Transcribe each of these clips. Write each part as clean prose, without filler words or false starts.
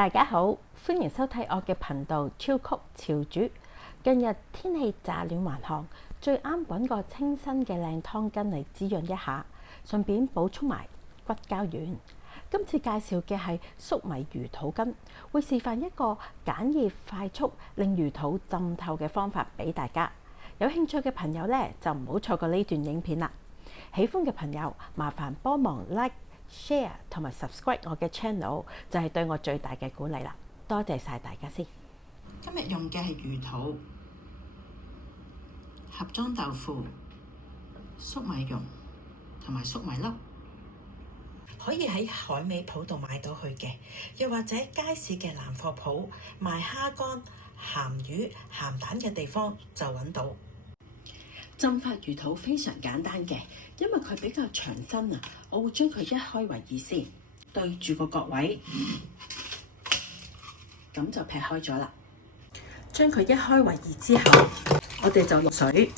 大家好，歡迎收睇我嘅頻道超曲潮煮。近日天氣乍暖還寒，最啱揾個清新嘅靚湯羹嚟滋潤一下，順便補充埋骨膠原。今次介紹嘅係粟米魚肚羹，會示範一個簡易快速令魚肚浸透嘅方法俾大家。有興趣嘅朋友呢，就唔好錯過呢段影片啦。喜歡嘅朋友麻煩幫忙 like、share 同埋 subscribe 我嘅 channel， 就係對我最大嘅鼓勵啦。多謝晒大家先。今日用嘅係魚肚、盒裝豆腐、粟米蓉同埋粟米粒，可以喺海味鋪度買到佢嘅，又或者街市嘅南貨鋪賣蝦乾、鹹魚、鹹蛋嘅地方就揾到。浸發魚肚非常簡單嘅，因為佢比較長身啊，我會將佢一開為二先，對住個角位，咁就劈開咗啦。將佢一開為二之後，我哋就落水，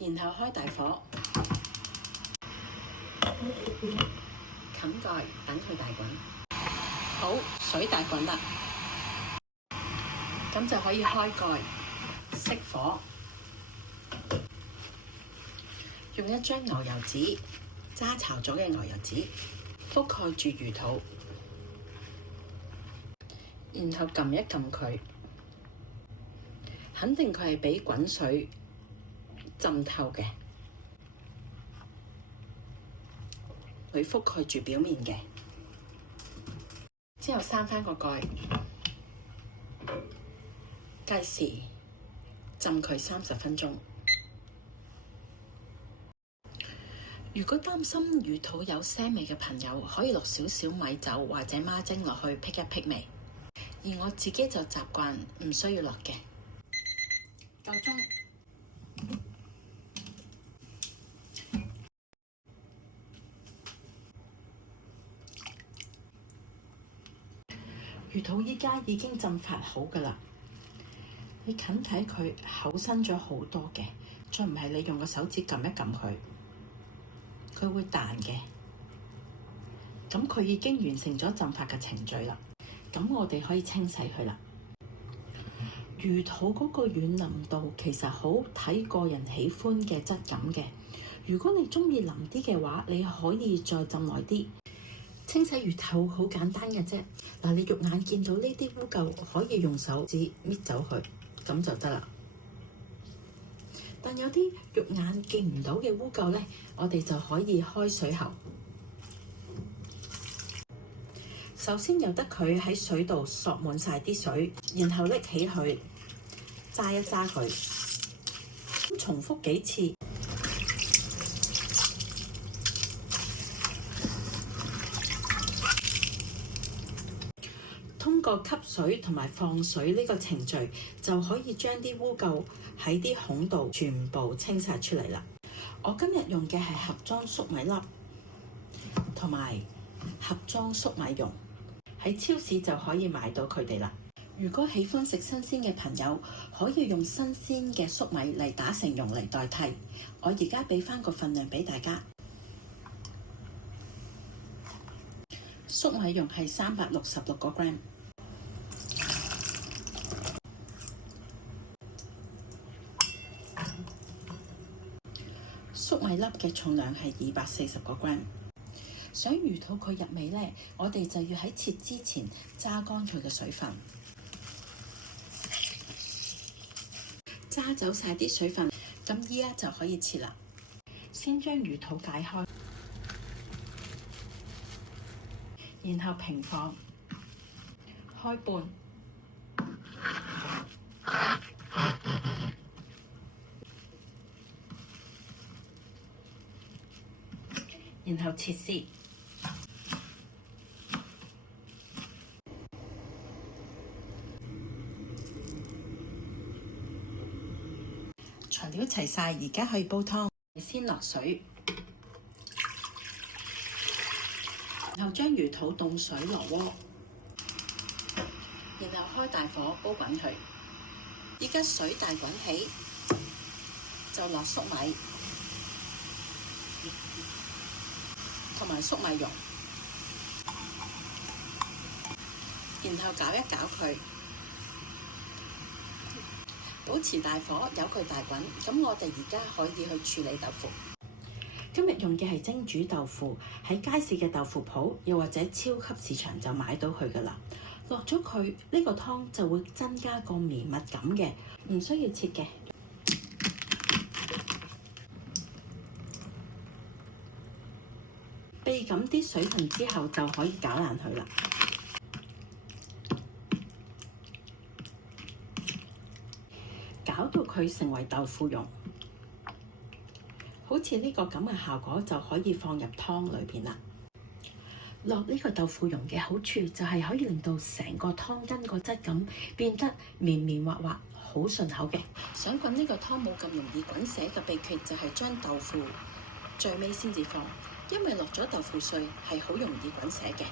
然後開大火，冚蓋等佢大滾。好，水大滾啦。咁就可以開蓋，熄火，用一張牛油紙，揸巢咗嘅牛油紙覆蓋住魚肚，然後撳一撳佢，肯定佢係俾滾水浸透嘅，會覆蓋住表面嘅，之後閂返個蓋。計時浸佢30分鐘。如果擔心魚肚有腥味嘅朋友，可以落少少米酒或者孖精落去辟一辟味。而我自己就習慣唔需要落嘅。夠鐘。魚肚依家已經浸發好㗎喇。你近睇佢厚身咗好多嘅，再唔係你用個手指撳一撳佢，佢會彈嘅。咁佢已經完成咗浸發嘅程序啦。咁我哋可以清洗佢啦。魚肚嗰個軟腍度其實好睇個人喜歡嘅質感嘅。如果你鍾意腍啲嘅話，你可以再浸耐啲。清洗魚肚好簡單嘅啫。嗱，你肉眼見到呢啲污垢，可以用手指搣走佢。咁就得啦。但有啲肉眼見唔到嘅污垢呢，我哋就可以開水喉。首先由得佢喺水度索滿晒啲水，然後拎起佢，揸一揸佢，重複幾次。通過吸水同埋放水呢個程序，就可以將啲污垢喺啲孔度全部清晒出嚟啦。我今日用嘅係盒裝粟米粒同埋盒裝粟米蓉，喺超市就可以買到佢哋啦。如果喜歡食新鮮嘅朋友，可以用新鮮嘅粟米嚟打成蓉嚟代替。我而家俾翻個份量俾大家。粟米蓉係366個 gram。粟米粒嘅重量係240個 gram。想魚肚佢入味呢，我哋就要喺切之前揸乾佢嘅水分，揸走晒啲水分，咁依家就可以切啦。先將魚肚解開，然後平放，開半。然後切絲，材料齊晒，而家可以煲湯。先落水，然後將魚肚凍水落鍋，然後開大火煲滾佢。依家水大滾起，就落粟米。同埋粟米蓉，然後攪一攪佢，保持大火，由佢大滾。咁我哋而家可以去處理豆腐。今日用嘅係蒸煮豆腐，喺街市嘅豆腐鋪，又或者超級市場就買到佢㗎喇。落咗佢呢個湯就會增加個綿密感嘅，唔需要切嘅。避咁啲水分之後就可以攪爛佢啦。攪到佢成為豆腐蓉，好似呢個咁嘅效果就可以放入湯裏邊啦。落呢個豆腐蓉嘅好處就係可以令到成個湯羹個質感變得綿綿滑滑，好順口嘅。想滾呢個湯冇咁容易滾瀉嘅秘訣就係將豆腐最尾先至放，因為落咗豆腐碎係好容易滾瀉嘅。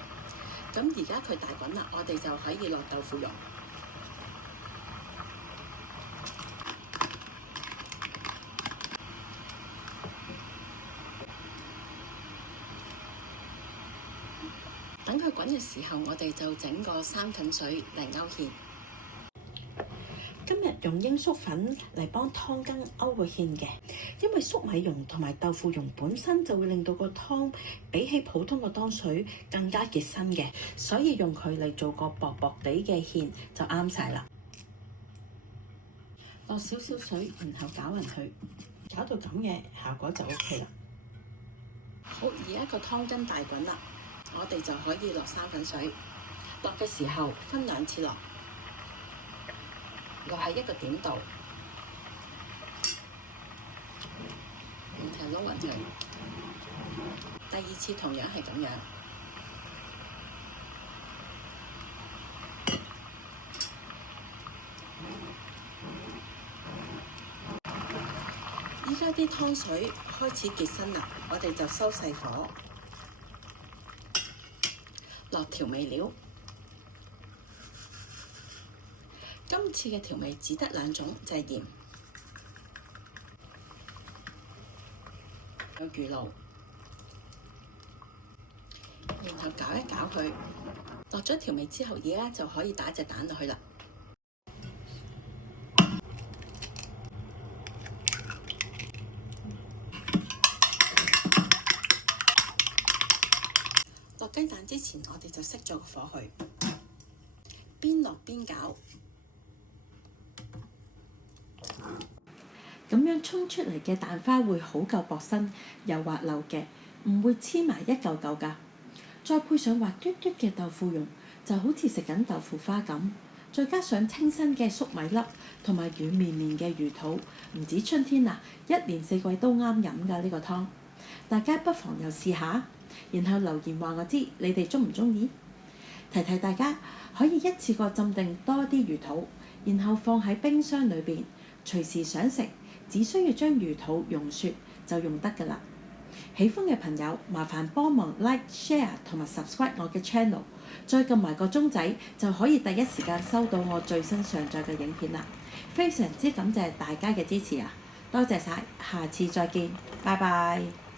咁而家佢大滾啦，我哋就可以落豆腐蓉。等佢滾嘅時候，我哋就整個生粉水嚟勾芡。今日用鷹粟粉嚟幫湯羹勾個芡嘅，因為粟米蓉同埋豆腐蓉本身就會令到個湯比起普通嘅湯水更加結身嘅，所以用佢嚟做個薄薄地嘅芡就啱晒啦。落少少水，然後攪勻佢，搞到咁嘅效果就 OK 啦。好，而家個湯羹大滾啦。我哋就可以落生粉水，落嘅時候分2次落，落喺一個點度，然後撈勻佢。第2次同樣係咁樣。依家啲湯水開始結身啦，我哋就收細火。落調味料，今次嘅調味只得2種，就係鹽，有魚露，然後攪一攪佢。落咗調味之後，而家就可以打隻蛋落去啦。落雞蛋之前，我哋就熄咗個火去，邊落邊攪，咁樣沖出嚟嘅蛋花會好夠薄身，又滑溜嘅，唔會黐埋一嚿嚿㗎。再配上滑嘟嘟嘅豆腐蓉，就好似食緊豆腐花咁。再加上清新嘅粟米粒同埋軟綿綿嘅魚肚，唔止春天啊，1年4季都啱飲㗎呢個湯。大家不妨又試下。然後留言話我知你哋鍾唔鍾意？提提大家可以一次過浸定多啲魚肚，然後放喺冰箱裏邊，隨時想食，只需要將魚肚溶雪就用得㗎啦。喜歡嘅朋友麻煩幫忙 like、share 同埋 subscribe 我嘅 channel， 再撳埋個鐘仔就可以第一時間收到我最新上載嘅影片啦。非常之感謝大家嘅支持啊！多謝晒，下次再見，拜拜。